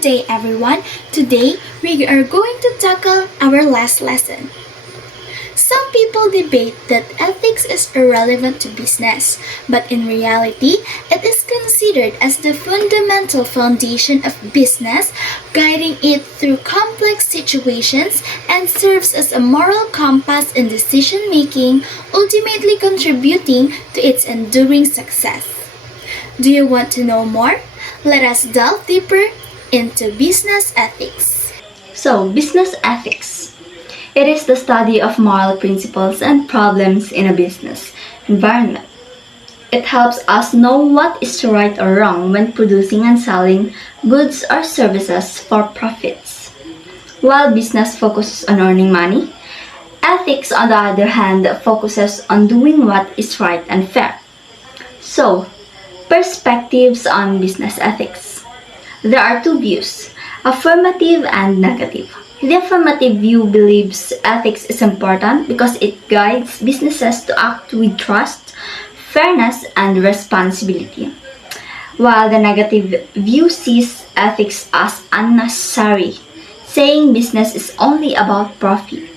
Good day, everyone. Today, we are going to tackle our last lesson. Some people debate that ethics is irrelevant to business, but in reality, it is considered as the fundamental foundation of business, guiding it through complex situations and serves as a moral compass in decision making, ultimately contributing to its enduring success. Do you want to know more? Let us delve deeper into business ethics. So, business ethics. It is the study of moral principles and problems in a business environment. It helps us know what is right or wrong when producing and selling goods or services for profits. While business focuses on earning money, ethics, on the other hand, focuses on doing what is right and fair. So, perspectives on business ethics. There are two views, affirmative and negative. The affirmative view believes ethics is important because it guides businesses to act with trust, fairness, and responsibility. While the negative view sees ethics as unnecessary, saying business is only about profit.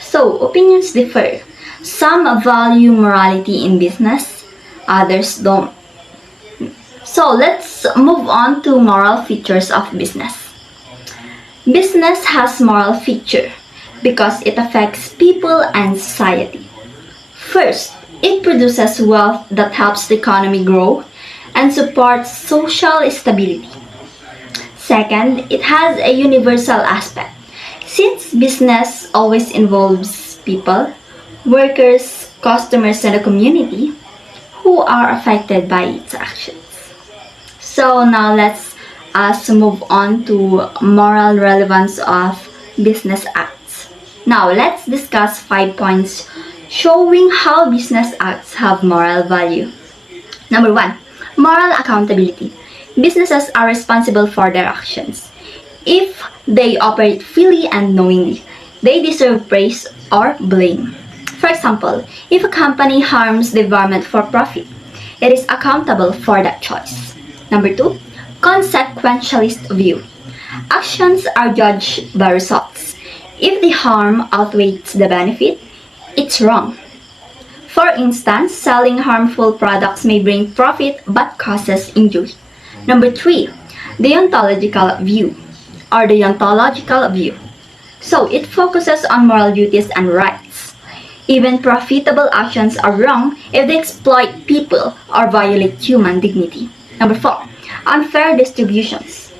So, opinions differ. Some value morality in business, others don't. So, let's move on to moral features of business. Business has moral feature because it affects people and society. First, it produces wealth that helps the economy grow and supports social stability. Second, it has a universal aspect. Since business always involves people, workers, customers, and a community who are affected by its actions. So now let's move on to moral relevance of business acts. Now let's discuss 5 points showing how business acts have moral value. Number 1, moral accountability. Businesses are responsible for their actions. If they operate freely and knowingly, they deserve praise or blame. For example, if a company harms the environment for profit, it is accountable for that choice. Number 2, consequentialist view. Actions are judged by results. If the harm outweighs the benefit, it's wrong. For instance, selling harmful products may bring profit but causes injury. Number 3, deontological view or deontological view. So it focuses on moral duties and rights. Even profitable actions are wrong if they exploit people or violate human dignity. Number 4, unfair distributions.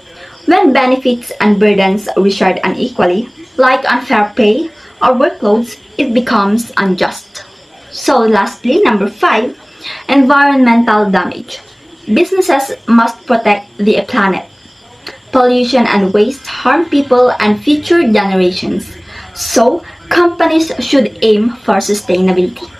When benefits and burdens are shared unequally, like unfair pay or workloads, it becomes unjust. So lastly, number 5, environmental damage. Businesses must protect the planet. Pollution and waste harm people and future generations. So, companies should aim for sustainability.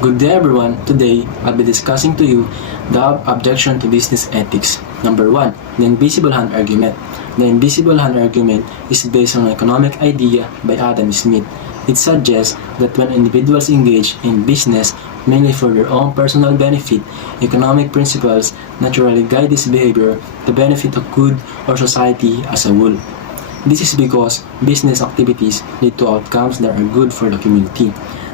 Good day everyone. Today, I'll be discussing to you the objection to business ethics. Number 1, the invisible hand argument. The invisible hand argument is based on an economic idea by Adam Smith. It suggests that when individuals engage in business mainly for their own personal benefit, economic principles naturally guide this behavior to benefit of good or society as a whole. This is because business activities lead to outcomes that are good for the community.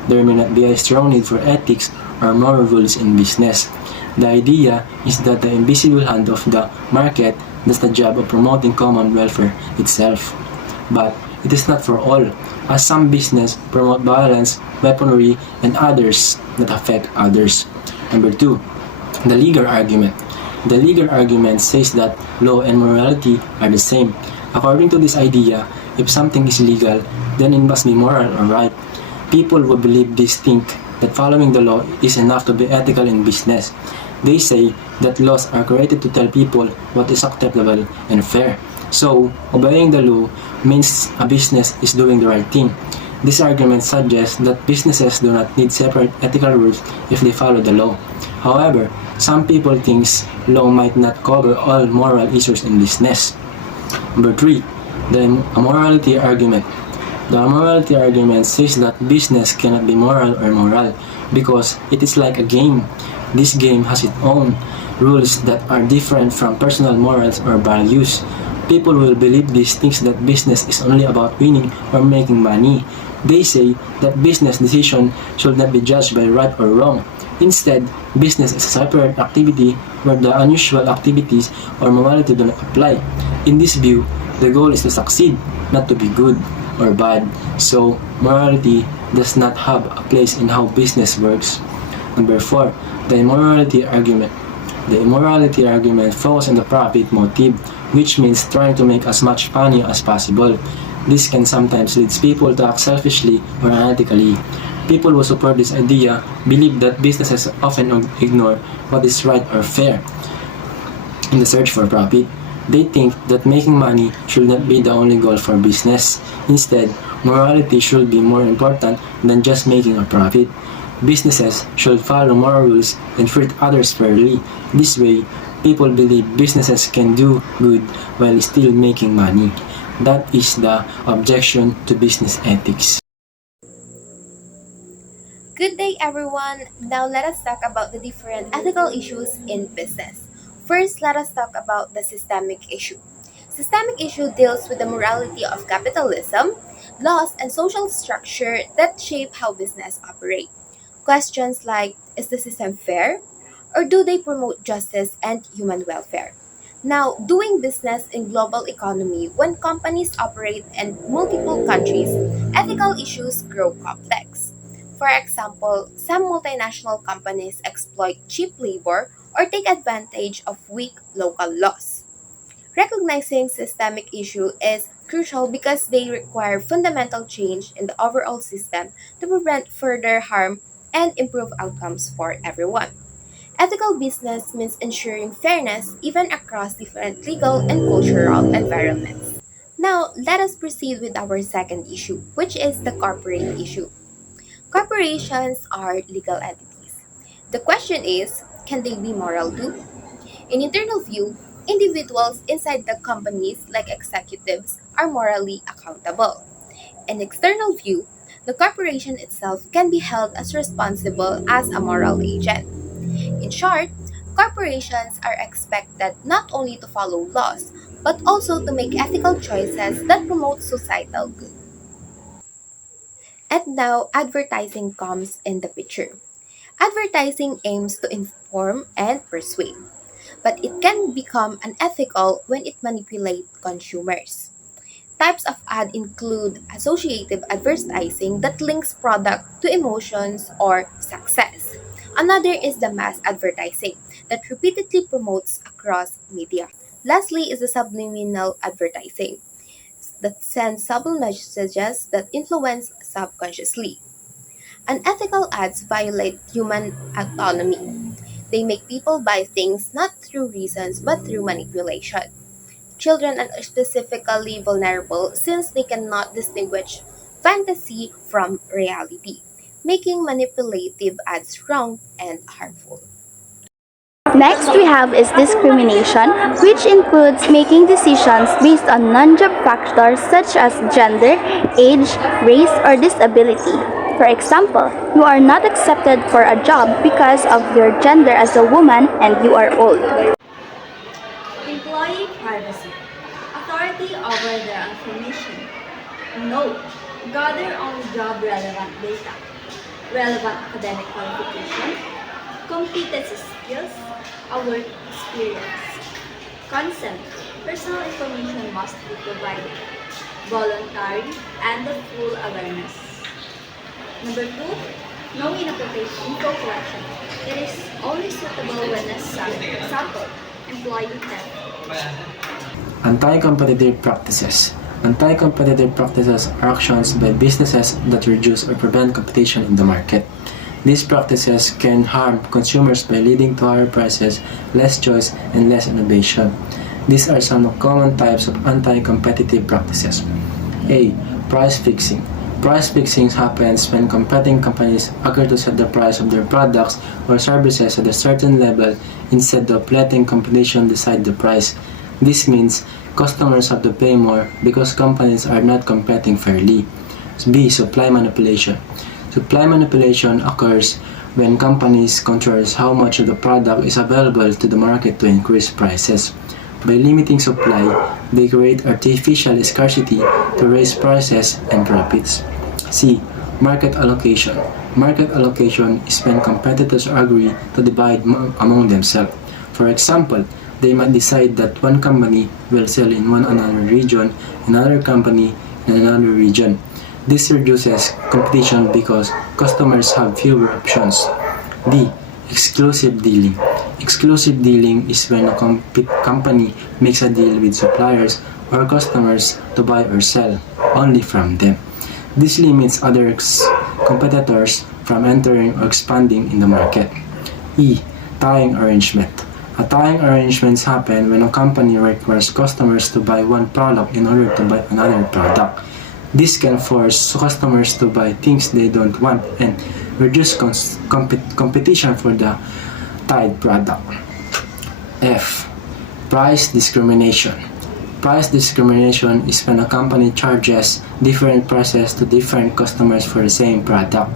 There may not be a strong need for ethics or moral rules in business. The idea is that the invisible hand of the market does the job of promoting common welfare itself. But it is not for all, as some business promote violence, weaponry, and others that affect others. Number 2, the legal argument. The legal argument says that law and morality are the same. According to this idea, if something is legal, then it must be moral or right. People who believe this think that following the law is enough to be ethical in business. They say that laws are created to tell people what is acceptable and fair. So, obeying the law means a business is doing the right thing. This argument suggests that businesses do not need separate ethical rules if they follow the law. However, some people think law might not cover all moral issues in business. Number 3, the amorality argument. The amorality argument says that business cannot be moral or moral because it is like a game. This game has its own rules that are different from personal morals or values. People will believe these things that business is only about winning or making money. They say that business decision should not be judged by right or wrong. Instead, business is a separate activity where the unusual activities or morality do not apply. In this view, the goal is to succeed, not to be good or bad. So, morality does not have a place in how business works. Number 4, the immorality argument. The immorality argument focuses on the profit motive, which means trying to make as much money as possible. This can sometimes lead people to act selfishly or unethically. People who support this idea believe that businesses often ignore what is right or fair in the search for profit. They think that making money should not be the only goal for business. Instead, morality should be more important than just making a profit. Businesses should follow moral rules and treat others fairly. This way, people believe businesses can do good while still making money. That is the objection to business ethics. Good day, everyone. Now let us talk about the different ethical issues in business. First, let us talk about the systemic issue. Systemic issue deals with the morality of capitalism, laws, and social structure that shape how business operate. Questions like, is the system fair? Or do they promote justice and human welfare? Now, doing business in global economy, when companies operate in multiple countries, ethical issues grow complex. For example, some multinational companies exploit cheap labor or take advantage of weak local laws. Recognizing systemic issue is crucial because they require fundamental change in the overall system to prevent further harm and improve outcomes for everyone. Ethical business means ensuring fairness even across different legal and cultural environments. Now, let us proceed with our second issue, which is the corporate issue. Corporations are legal entities. The question is, can they be moral too? In internal view, individuals inside the companies, like executives, are morally accountable. In external view, the corporation itself can be held as responsible as a moral agent. In short, corporations are expected not only to follow laws, but also to make ethical choices that promote societal good. And now, advertising comes in the picture. Advertising aims to inform and persuade, but it can become unethical when it manipulates consumers. Types of ad include associative advertising that links product to emotions or success. Another is the mass advertising that repeatedly promotes across media. Lastly is the subliminal advertising that sends subtle messages that influence subconsciously. Unethical ads violate human autonomy. They make people buy things not through reasons but through manipulation. Children are specifically vulnerable since they cannot distinguish fantasy from reality, making manipulative ads wrong and harmful. Next we have is discrimination, which includes making decisions based on non-job factors such as gender, age, race, or disability. For example, you are not accepted for a job because of your gender as a woman and you are old. Employee privacy. Authority over their information. Note: gather only job relevant data, relevant academic qualification, competency skills, a work experience. Consent. Personal information must be provided. Voluntary and the full awareness. Number 2, no inappropriate info collection. It is only suitable when necessary. Example, employee theft. Anti-competitive practices. Anti-competitive practices are actions by businesses that reduce or prevent competition in the market. These practices can harm consumers by leading to higher prices, less choice, and less innovation. These are some common types of anti-competitive practices. A. Price fixing. Price fixing happens when competing companies agree to set the price of their products or services at a certain level instead of letting competition decide the price. This means customers have to pay more because companies are not competing fairly. B. Supply manipulation. Supply manipulation occurs when companies control how much of the product is available to the market to increase prices. By limiting supply, they create artificial scarcity to raise prices and profits. C. Market allocation. Market allocation is when competitors agree to divide among themselves. For example, they might decide that one company will sell in one another region, another company in another region. This reduces competition because customers have fewer options. D. Exclusive dealing. Exclusive dealing is when a company makes a deal with suppliers or customers to buy or sell only from them. This limits other competitors from entering or expanding in the market. E. Tying arrangement. A tying arrangements happen when a company requires customers to buy one product in order to buy another product. This can force customers to buy things they don't want and reduce competition for the tied product. F. Price discrimination. Price discrimination is when a company charges different prices to different customers for the same product.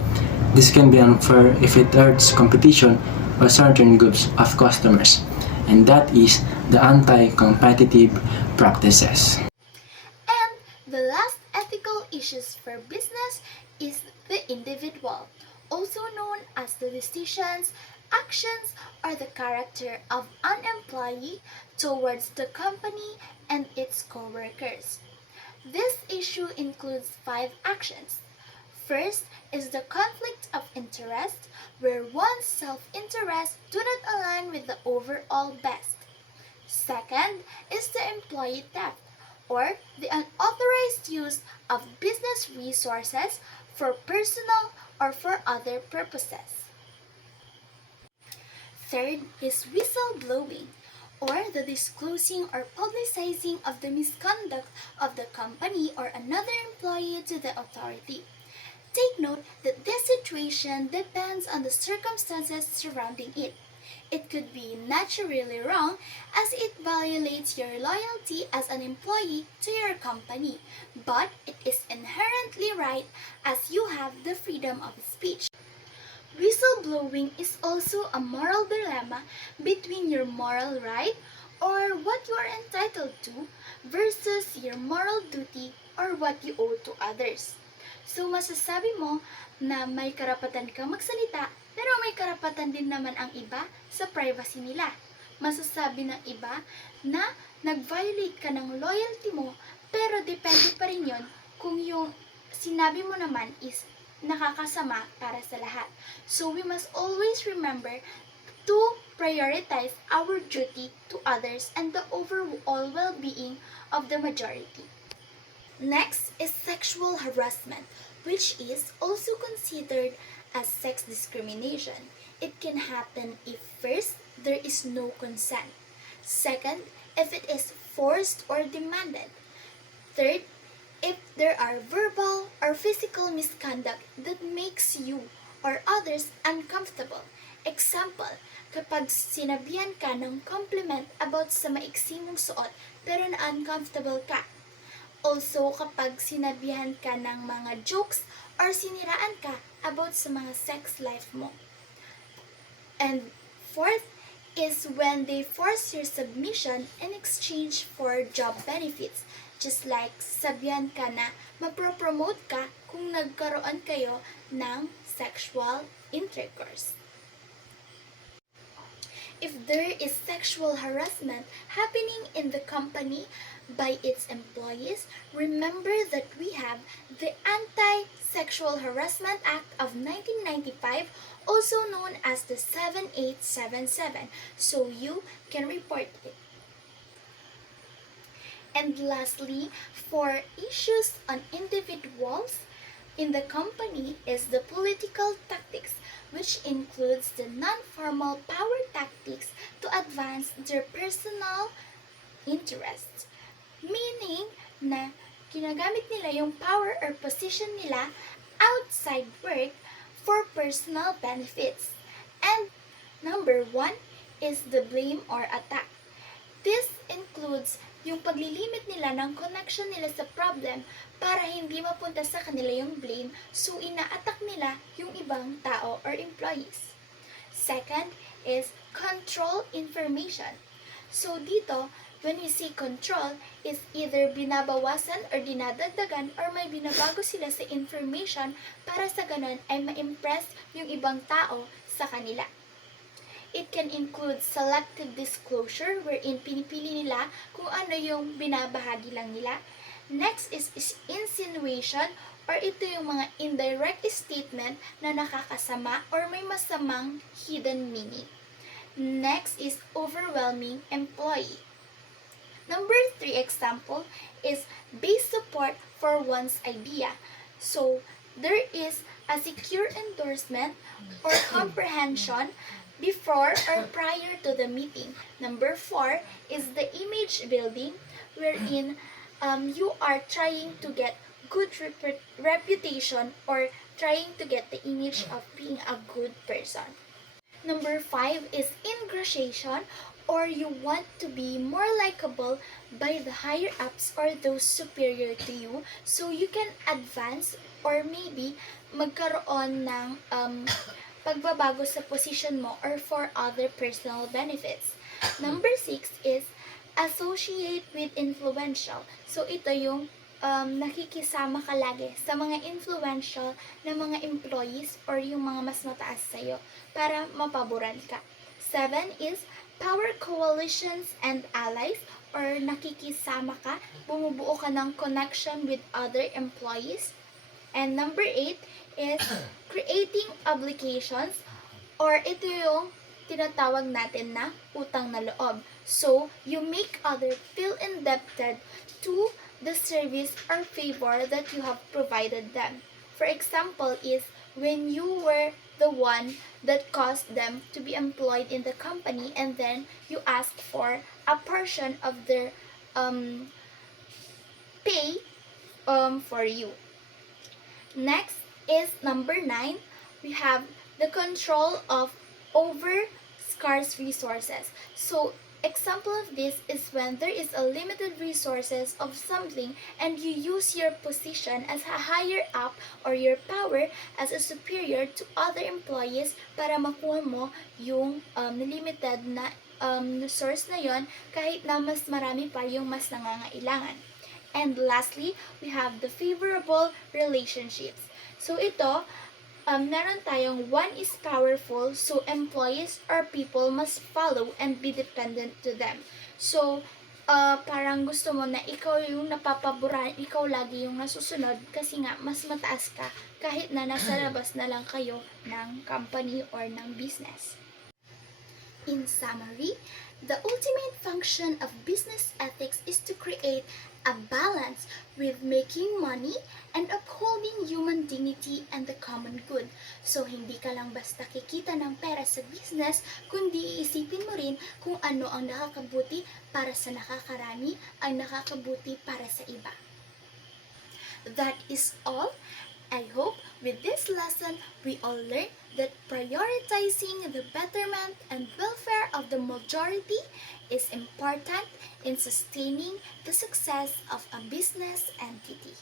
This can be unfair if it hurts competition or certain groups of customers, and that is the anti-competitive practices. And the last ethical issues for business is the individual, also known as the decisions, actions, or the character of an employee towards the company and its co-workers. This issue includes 5 actions. First is the conflict of interest, where one's self-interest do not align with the overall best. Second is the employee theft, or the unauthorized use of business resources for personal or for other purposes. Third is whistleblowing, or the disclosing or publicizing of the misconduct of the company or another employee to the authority. Take note that this situation depends on the circumstances surrounding it. It could be naturally wrong as it violates your loyalty as an employee to your company, but it is inherently right as you have the freedom of speech. Whistleblowing is also a moral dilemma between your moral right or what you are entitled to versus your moral duty or what you owe to others. So masasabi mo na may karapatan kang magsalita pero may karapatan din naman ang iba sa privacy nila. Masasabi ng iba na nag-violate ka ng loyalty mo pero depende pa rin yon kung yung sinabi mo naman is nakakasama para sa lahat. So we must always remember to prioritize our duty to others and the overall well-being of the majority. Next is sexual harassment, which is also considered as sex discrimination. It can happen if first, there is no consent. Second, if it is forced or demanded. Third, if there are verbal or physical misconduct that makes you or others uncomfortable. Example, kapag sinabihan ka ng compliment about sa maiksi mong suot pero na-uncomfortable ka. Also, kapag sinabihan ka ng mga jokes or siniraan ka about sa mga sex life mo. And fourth is when they force your submission in exchange for job benefits. Just like sabihan ka na mapropromote ka kung nagkaroon kayo ng sexual intercourse. If there is sexual harassment happening in the company by its employees, remember that we have the Anti-Sexual Harassment Act of 1995, also known as the 7877, so you can report it. And lastly, for issues on individuals in the company is the political tactics, which includes the non-formal power tactics to advance their personal interests. Meaning na ginagamit nila yung power or position nila outside work for personal benefits. And number 1 is the blame or attack. This includes yung paglilimit nila ng connection nila sa problem para hindi mapunta sa kanila yung blame, so ina-attack nila yung ibang tao or employees. Second is control information. So dito, when we say control, is either binabawasan or dinadagdagan or may binabago sila sa information para sa ganon ay ma-impress yung ibang tao sa kanila. It can include selective disclosure wherein pinipili nila kung ano yung binabahagi lang nila. Next is insinuation or ito yung mga indirect statement na nakakasama or may masamang hidden meaning. Next is overwhelming employee. Number 3 example is base support for one's idea. So, there is a secure endorsement or comprehension before or prior to the meeting. Number 4 is the image building wherein you are trying to get good reputation or trying to get the image of being a good person. Number 5 is ingratiation or you want to be more likable by the higher ups or those superior to you so you can advance or maybe magkaroon ng pagbabago sa position mo or for other personal benefits. Number 6 is associate with influential. So ito yung nakikisama ka lagi sa mga influential na mga employees or yung mga mas mataas sa'yo para mapaboran ka. 7 is power coalitions and allies or nakikisama ka, bumubuo ka ng connection with other employees. And number 8 is creating obligations or ito yung tinatawag natin na utang na loob. So, you make other feel indebted to the service or favor that you have provided them. For example is when you were the one that caused them to be employed in the company and then you asked for a portion of their pay for you. Next is number 9. We have the control of over scarce resources. So, example of this is when there is a limited resources of something and you use your position as a higher up or your power as a superior to other employees para makuha mo yung limited na source na yon kahit na mas marami pa yung mas nangangailangan. And lastly, we have the favorable relationships. So ito, meron tayong one is powerful, so employees or people must follow and be dependent to them. So, parang gusto mo na ikaw yung napapaboran, ikaw lagi yung nasusunod kasi nga mas mataas ka kahit na nasa labas na lang kayo ng company or ng business. In summary, the ultimate function of business ethics is to create a balance with making money and upholding human dignity and the common good. So, hindi ka lang basta kikita ng pera sa business, kundi iisipin mo rin kung ano ang nakakabuti para sa nakakarami, ang nakakabuti para sa iba. That is all. I hope with this lesson, we all learned that prioritizing the betterment and welfare of the majority is important in sustaining the success of a business entity.